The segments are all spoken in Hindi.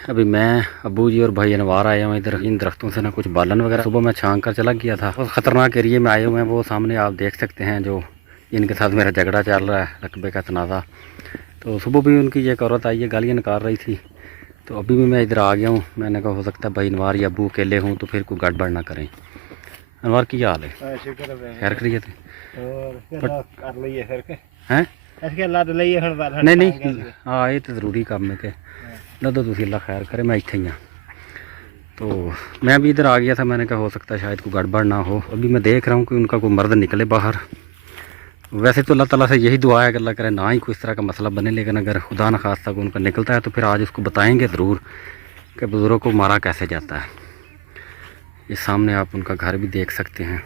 अभी मैं, अब्बू जी और भाई अनवार आए हुए इधर इन दरख्तों से ना कुछ बालन वगैरह सुबह मैं छांग कर चला गया था। बहुत ख़तरनाक एरिए में आए हुए हैं, वो सामने आप देख सकते हैं जो इनके साथ मेरा झगड़ा चल रहा है, रकबे का तनाज़ा। तो सुबह भी उनकी एक औरत आई है, गालियाँ निकाल रही थी। तो अभी भी मैं इधर आ गया हूँ। मैंने कहा हो सकता है भाई अनवार या अब्बू अकेले हूँ तो फिर कोई गड़बड़ ना करें। अनवार की हाल है? खैर करिए थे हैं? नहीं नहीं, हाँ ये तो ज़रूरी काम है कि लदो तुसी अल्लाह खैर करे, मैं इत्थे ही हाँ। तो मैं भी इधर आ गया था। मैंने कहा हो सकता है शायद कोई गड़बड़ ना हो। अभी मैं देख रहा हूँ कि उनका कोई मर्द निकले बाहर। वैसे तो अल्लाह ताला से यही दुआ है कि अल्लाह करे ना ही कोई इस तरह का मसला बने, लेकिन अगर खुदा न खास्ता को उनका निकलता है तो फिर आज उसको बताएंगे ज़रूर कि बुज़ुर्गों को मारा कैसे जाता है। ये सामने आप उनका घर भी देख सकते हैं।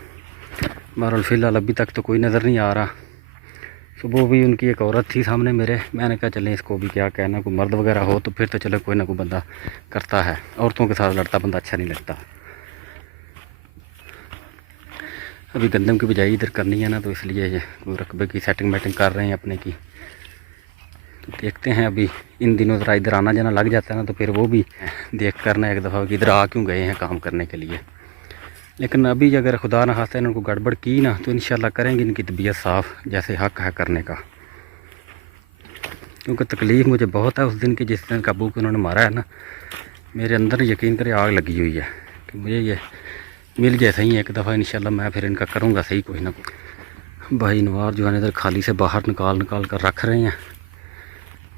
बहरहाल फ़िलहाल अभी तक तो कोई नज़र नहीं आ रहा। सुबह भी उनकी एक औरत थी सामने मेरे, मैंने कहा चलें इसको भी क्या कहना, कोई मर्द वगैरह हो तो फिर तो चलो कोई ना कोई बंदा करता है। औरतों के साथ लड़ता बंदा अच्छा नहीं लगता। अभी गंदम की बिजाई इधर करनी है ना, तो इसलिए ये कोई रकबे की सेटिंग वेटिंग कर रहे हैं अपने की। तो देखते हैं, अभी इन दिनों ज़रा इधर आना जाना लग जाता है ना, तो फिर वो भी देख करना एक दफ़ा कि इधर आ क्यों गए हैं काम करने के लिए। लेकिन अभी अगर खुदा न खास्ता इनको गड़बड़ की ना तो इंशाल्लाह करेंगे इनकी तबीयत साफ़ जैसे हक़ है करने का। क्योंकि तकलीफ़ मुझे बहुत है उस दिन की, जिस दिन काबू को उन्होंने मारा है ना, मेरे अंदर यकीन करे आग लगी हुई है कि मुझे ये मिल जाए सही एक दफ़ा। इंशाल्लाह मैं फिर इनका करूँगा सही कोई ना कोई। भाई नवार जो है इधर खाली से बाहर निकाल कर रख रहे हैं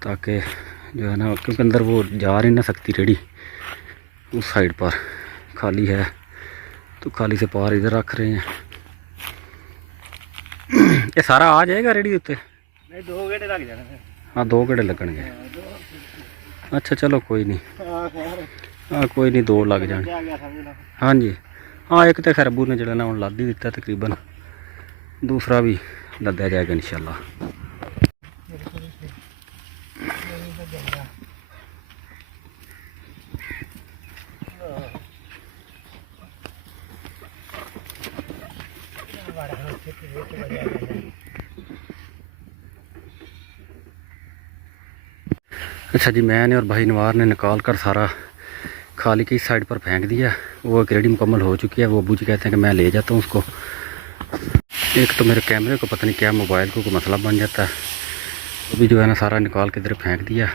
ताकि जो है ना, क्योंकि अंदर वो जा नहीं ना सकती रेडी, उस साइड पर खाली है तो खाली से पार इधर रख रहे हैं। ये सारा आ जाएगा रेडी उत्ते? दो गेड़े लग जाने। हाँ 2 गेड़े लगणगे। अच्छा चलो कोई नहीं, हाँ कोई नहीं 2 लग जाने। हाँ जी हाँ, एक तो खैर अब्बू ने जड़ा ना हम लद ही दिता तकरीबन, दूसरा भी लद्या जाएगा इंशाल्लाह। अच्छा जी, मैंने और भाई नवार ने निकाल कर सारा खाली की साइड पर फेंक दिया। वो एक रेडी मुकम्मल हो चुकी है। वो अब्बू जी कहते हैं कि मैं ले जाता हूँ उसको। एक तो मेरे कैमरे को पता नहीं क्या मोबाइल को कोई मसला बन जाता है। अभी जो है ना सारा निकाल के इधर फेंक दिया।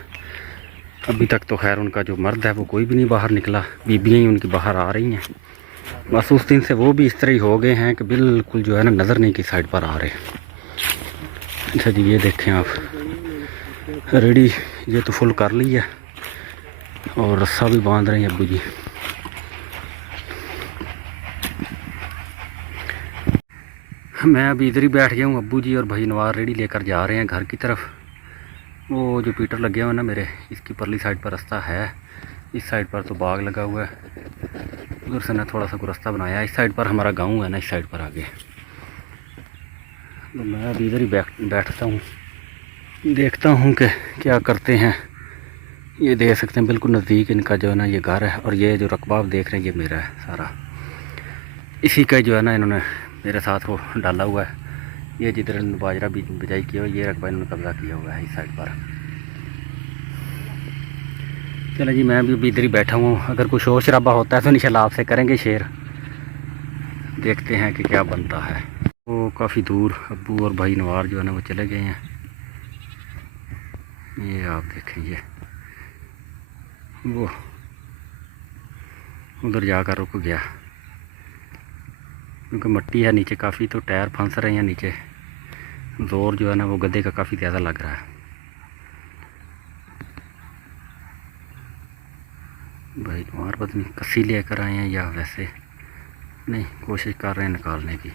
अभी तक तो खैर उनका जो मर्द है वो कोई भी नहीं बाहर निकला, बीबियाँ ही उनकी बाहर आ रही हैं। बस उस दिन से वो भी इस तरह ही हो गए हैं कि बिल्कुल जो है ना नज़र नहीं की साइड पर आ रहे। अच्छा जी, ये देखें आप रेडी ये तो फुल कर ली है और रस्सा भी बांध रहे हैं अब्बू जी। मैं अभी इधर ही बैठ गया हूँ। अब्बू जी और भाई नवार रेडी लेकर जा रहे हैं घर की तरफ। वो जो पीटर लगे हुए हैं ना मेरे, इसकी परली साइड पर रास्ता है, इस साइड पर तो बाग लगा हुआ है। उधर से ना थोड़ा सा कोई रास्ता बनाया है, इस साइड पर हमारा गांव है ना, इस साइड पर आगे। तो मैं अभी इधर ही बैठता हूँ, देखता हूँ कि क्या करते हैं। ये देख सकते हैं बिल्कुल नज़दीक इनका जो है ना ये घर है, और ये जो रकबा आप देख रहे हैं ये मेरा है सारा। इसी का जो है ना इन्होंने मेरे साथ वो डाला हुआ है। ये जिधर बाजरा बिजाई किया हुआ, ये रकबा इन्होंने कब्ज़ा किया हुआ है इस साइड पर। चलो जी, मैं भी इधर ही बैठा हूँ। अगर कोई शोर शराबा होता है तो इंशाल्लाह आपसे करेंगे शेयर। देखते हैं कि क्या बनता है। वो काफ़ी दूर अब्बू और भाई नवार जो है ना वो चले गए हैं। ये आप देखें, ये वो उधर जाकर रुक गया क्योंकि मिट्टी है नीचे काफ़ी, तो टायर फंस रहे हैं नीचे। ज़ोर जो है ना वो गद्दे का काफ़ी ज़्यादा लग रहा है। भाई नवार पता नहीं कस्सी लेकर आए हैं या वैसे नहीं, कोशिश कर रहे हैं निकालने की,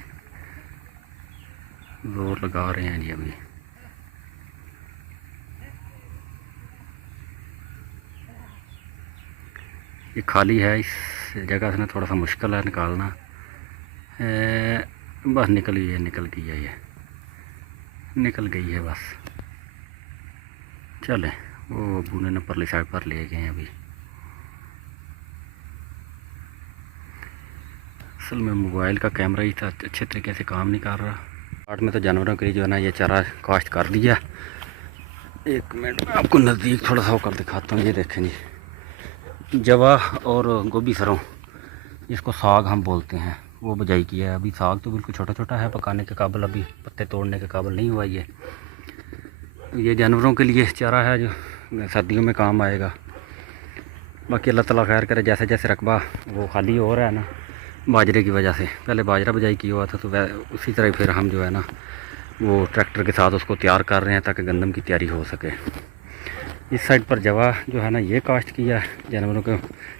ज़ोर लगा रहे हैं जी। अभी ये खाली है, इस जगह से ना थोड़ा सा मुश्किल है निकालना। बस निकल गई है, निकल गई है, ये निकल गई है बस। चलें, वो अब्बू ने परली साइड पर ले गए हैं अभी। असल में मोबाइल का कैमरा ही था अच्छे तरीके से काम नहीं कर रहा। आठ में तो जानवरों के लिए जो है ना ये चारा काश्त कर दिया। एक मिनट में आपको नज़दीक थोड़ा सा होकर दिखाता हूँ। ये देखें जी, जवा और गोभी सरों, इसको साग हम बोलते हैं, वो बुझाई की है। अभी साग तो बिल्कुल छोटा छोटा है, पकाने के काबिल, अभी पत्ते तोड़ने के काबिल नहीं हुआ। ये जानवरों के लिए चारा है जो सर्दियों में काम आएगा। बाकी अल्लाह ताला खैर करे, जैसे जैसे रकबा वो खाली हो रहा है ना बाजरे की वजह से, पहले बाजरा बुझाई की हुआ था, तो उसी तरह फिर हम जो है ना वो ट्रैक्टर के साथ उसको तैयार कर रहे हैं ताकि गंदम की तैयारी हो सके। इस साइड पर जवा जो है ना ये काश्त किया है जानवरों के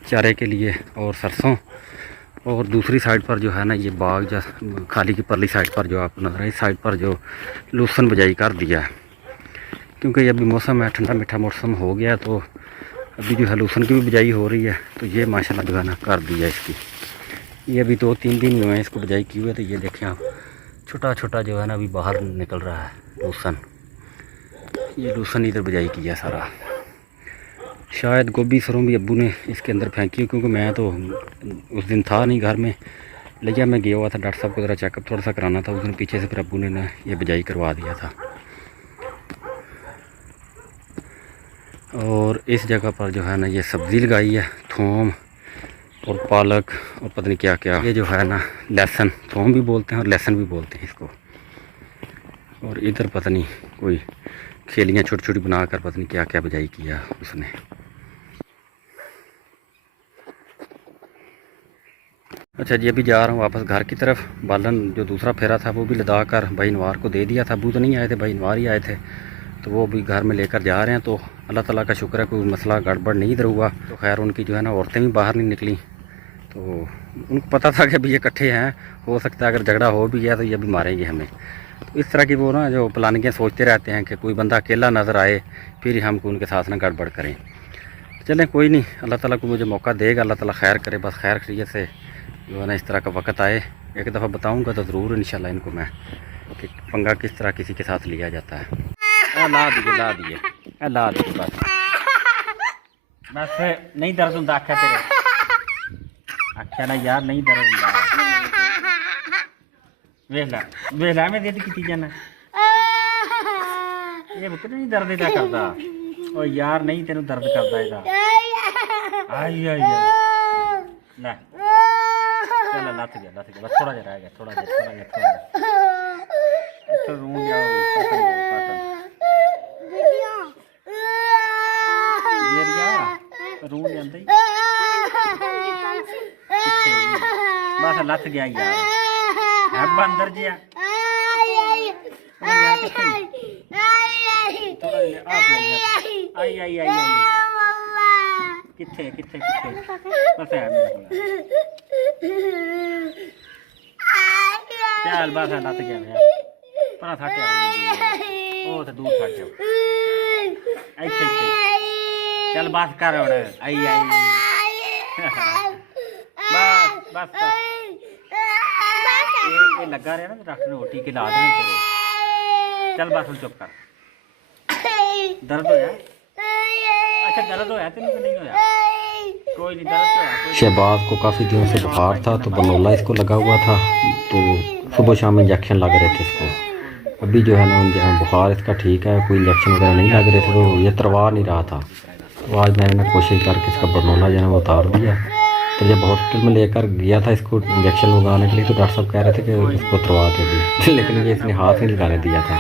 चारे के लिए, और सरसों, और दूसरी साइड पर जो है ना ये बाग जो खाली की परली साइड पर जो आप नजर है, इस साइड पर जो लहसुन बुझाई कर दिया है, क्योंकि ये अभी मौसम है, ठंडा मीठा मौसम हो गया, तो अभी जो है लहसुन की भी बुझाई हो रही है। तो ये माशाल्लाह जो है ना कर दिया इसकी, ये अभी 2-3 दिन हुए हैं इसको बुझाई की हुए। तो ये देखें आप, छोटा छोटा जो है ना अभी बाहर निकल रहा है लहसुन, ये लहसुन इधर बुझाई किया सारा। शायद गोभी सरों भी अब्बू ने इसके अंदर फेंकी हो, क्योंकि मैं तो उस दिन था नहीं घर में, लिया मैं गया हुआ था डॉक्टर साहब को ज़रा चेकअप थोड़ा सा कराना था उस दिन, पीछे से फिर अब्बू ने ना ये बुझाई करवा दिया था। और इस जगह पर जो है ना ये सब्ज़ी लगाई है, थूम और पालक और पता नहीं क्या क्या, ये जो है ना लहसुन, थूम भी बोलते हैं और लहसुन भी बोलते हैं इसको। और इधर पता नहीं कोई खेलियाँ छोटी छोटी बनाकर पता नहीं क्या क्या बुझाई किया उसने। अच्छा जी, अभी जा रहा हूँ वापस घर की तरफ। बालन जो दूसरा फेरा था वो भी लदा कर भाई नवार को दे दिया था, अबू तो नहीं आए थे, भाई नवार ही आए थे, तो वो भी घर में लेकर जा रहे हैं। तो अल्लाह ताला का शुक्र है कोई मसला गड़बड़ नहीं इधर हुआ। तो खैर उनकी जो है ना औरतें भी बाहर नहीं निकली, तो उनको पता था कि अभी ये इकट्ठे हैं, हो सकता है अगर झगड़ा हो भी गया तो ये भी मारेंगे हमें। तो इस तरह की वो ना जो प्लानिंगें सोचते रहते हैं कि कोई बंदा अकेला नज़र आए फिर हम उनके साथ ना गड़बड़ करें। चलें कोई नहीं, अल्लाह ताला को मुझे मौका देगा, अल्लाह ताला खैर करे, बस खैर खैरियत से जो है ना इस तरह का वक्त आए। एक दफ़ा बताऊंगा तो ज़रूर इंशाल्लाह इनको मैं कि पंगा किस तरह किसी के साथ लिया जाता है। ला दिए ला दिए ला दिए, बस नहीं दर्द होंगे आख्या तेरे, आख्या ना यार नहीं दर्द होंगे। वेख ला मैं देती की जाना ये पुत्र नहीं दर्द इदा करता, और यार नहीं तेन दर्द करता इदा। आई आई ले चल लथ गया बस थोड़ा जहा रह गया, थोड़ा जहा रूम रूम जाता ही बस लथ गया यार है बंदर जिया। आई आई आई किथे किथे किथे बस है मेरे को चल बस लत गया पर थक ओ तो दूर थक इथे चल बस कर आई आई बस बस ये लगा रहा ना डॉक्टर ने रोटी के ला देना तेरे। चल बस चुप कर, दर्द होया? अच्छा दर्द होया तेन नहीं होया? कोई नहीं दर्द होया। शहबाज को काफ़ी दिनों से बुखार था, तो बनोला इसको लगा हुआ था, तो सुबह शाम इंजेक्शन लग रहे थे इसको। अभी जो है ना बुखार इसका ठीक है, कोई इंजेक्शन वगैरह नहीं लग रहे थे, तो ये तरवा नहीं रहा था। तो आज मैंने कोशिश करके इसका बनोला जो है वो उतार दिया। तो जब हॉस्पिटल में लेकर गया था इसको इंजेक्शन लगाने के लिए, तो डॉक्टर साहब कह रहे थे कि इसको उतरवा के दी, लेकिन ये इसने हाथ नहीं लगाने दिया था।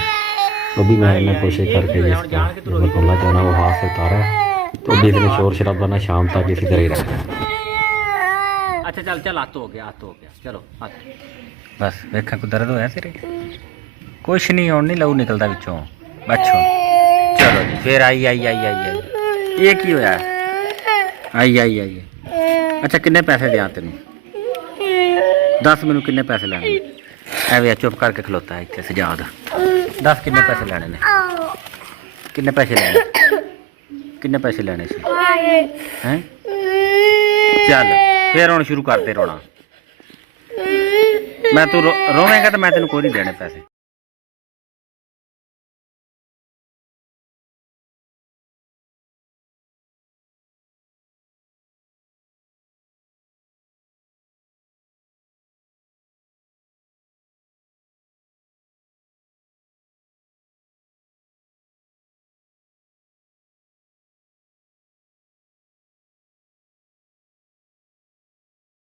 तो भी मैंने कोशिश करके ये इसका बनोला जो है ना वो हाथ से उतारा। तो अभी इसने शोर शराबा ना शाम तक इसी तरह ही रखा। अच्छा चल चल आतो हो गया चलो बस देखा कोई दर्द होया तेरे? कुछ नहीं, और नहीं लहू निकलता बिचों बच्चों। चलो जी फिर आई आई आई आई आई ये की होया? आई आई आई अच्छा किन्ने पैसे दिया तेन? दस मैनू किन्ने पैसे लेने? ऐ चुप करके खलोता है इतने सजाद। दस किन्ने पैसे लेने ने? किन्ने पैसे लेने? किन्ने पैसे लेने हैं? चल फिर हुण शुरू करते रोना। मैं तू रोवेंगा तो मैं तेन कोई नहीं देने पैसे।